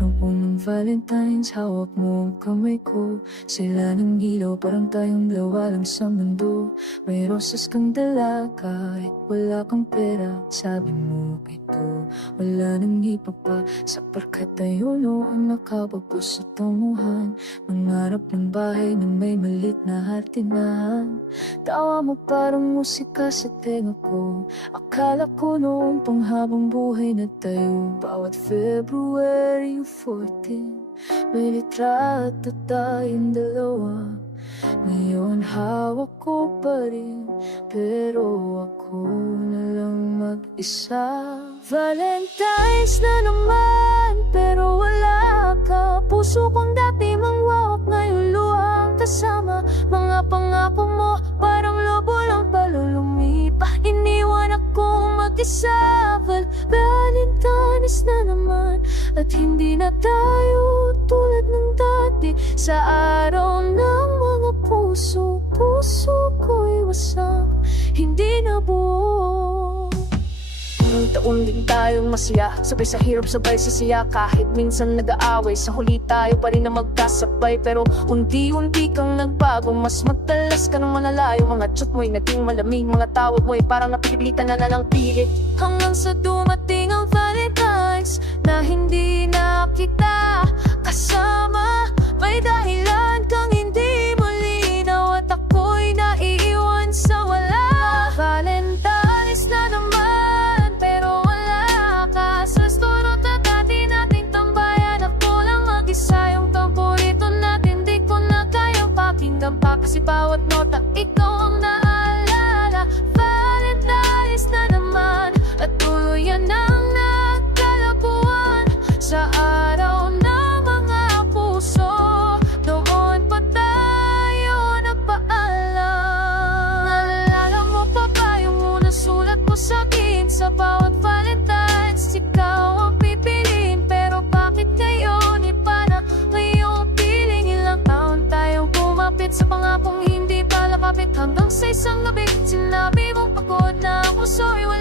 Nung unang Valentine's, hawak mo ang kamay ko. Sila ng ilaw, parang tayong dalawa lang sa mundo. May rosas kang dala, kahit wala kang pera. Sabi mo ito, wala nang iba pa. Sa parkat tayo noon nakapagpos sa tunguhan. Mangarap ng bahay na may malit na hartinahan. Tawa mo parang musika sa tenga ko. Akala ko noong panghabang buhay na tayo. Bawat February 14, may litrato tayong dalawa. Ngayon hawak ko pa rin, pero ako na lang mag-isa. Valentine's na naman, pero wala ka. Puso kong dati mangwawak, ngayon luhang kasama. Mga pangako mo, parang lobo lang palulumipa. Iniwan ako mag-isa. Valentine's na naman, at hindi na tayo tulad ng dati. Sa araw ng mga puso, puso ko'y wasak, hindi na buo. Nung taon din tayong masaya, sabay sa hirap, sabay sa siya. Kahit minsan nag-aaway, sa huli tayo pa rin na magkasabay. Pero unti-unti kang nagbago, mas magtalas ka ng malalayo. Mga chat mo'y naging malamig, mga tawag mo'y parang napilitan na lang pilit. Hanggang sa dumating ang Valentine's, na hindi na kita kasama. May dahilan kang hindi mo linaw, at ako'y naiiwan sa wala. Valentine's na naman, pero wala ka. Sa restaurant na dati nating tambayan, ako lang mag-isa. Yung paborito natin, di ko na kayang pakinggan pa, kasi bawat nota ikaw ang naalala. Valentine's na naman, at tuluyan ang nagkalabuan. Sa araw ng mga puso, doon pa tayo nagpaalam. Naalala mo pa ba yung unang sulat mo sa'kin? Sa bawat Valentine's, ikaw ang pipiliin. Pero bakit ngayon iba na ngayong piling? Ilang taon tayong kumapit sa pangakong hindi pala kapit. Hanggang sa isang gabi, sinabi mong pagod na ako, sorry, wala